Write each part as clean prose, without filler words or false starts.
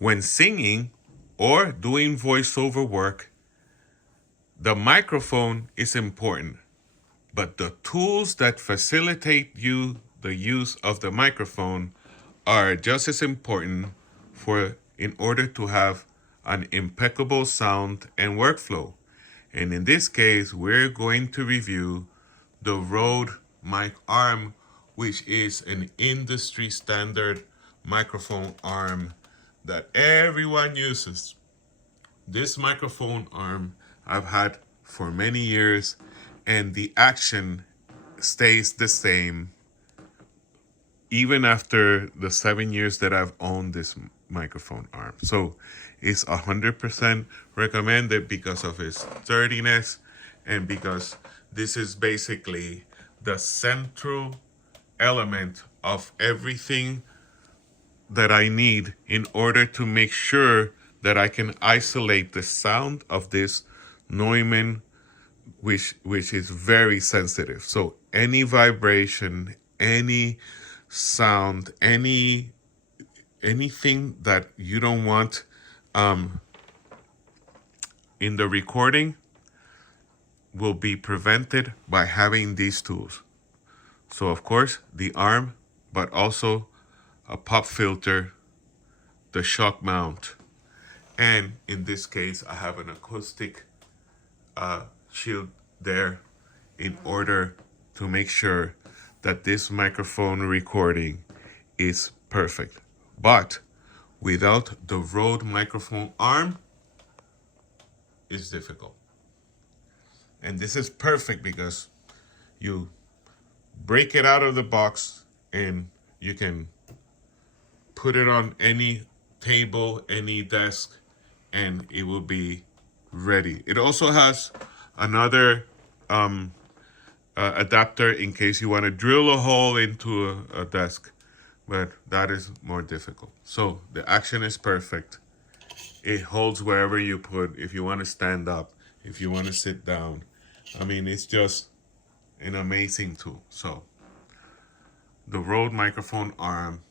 When singing or doing voiceover work, the microphone is important, but the tools that facilitate the use of the microphone are just as important in order to have an impeccable sound and workflow. And in this case, we're going to review the Rode mic arm, which is an industry standard microphone arm that everyone uses. This microphone arm I've had for many years, and the action stays the same even after the 7 years that I've owned this microphone arm. So it's 100% recommended because of its sturdiness and because this is basically the central element of everything that I need in order to make sure that I can isolate the sound of this Neumann, which is very sensitive. So any vibration, any sound, anything that you don't want in the recording will be prevented by having these tools. So of course the arm, but also a pop filter, the shock mount, and in this case I have an acoustic shield there in order to make sure that this microphone recording is perfect. But without the Rode microphone arm, it's difficult. And this is perfect because you break it out of the box and you can put it on any table, any desk, and it will be ready. It also has another adapter in case you want to drill a hole into a desk, but that is more difficult. So the action is perfect. It holds wherever you put. If you want to stand up, if you want to sit down, I mean, it's just an amazing tool. So the Rode microphone arm,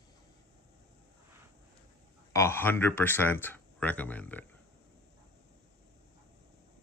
100% recommended.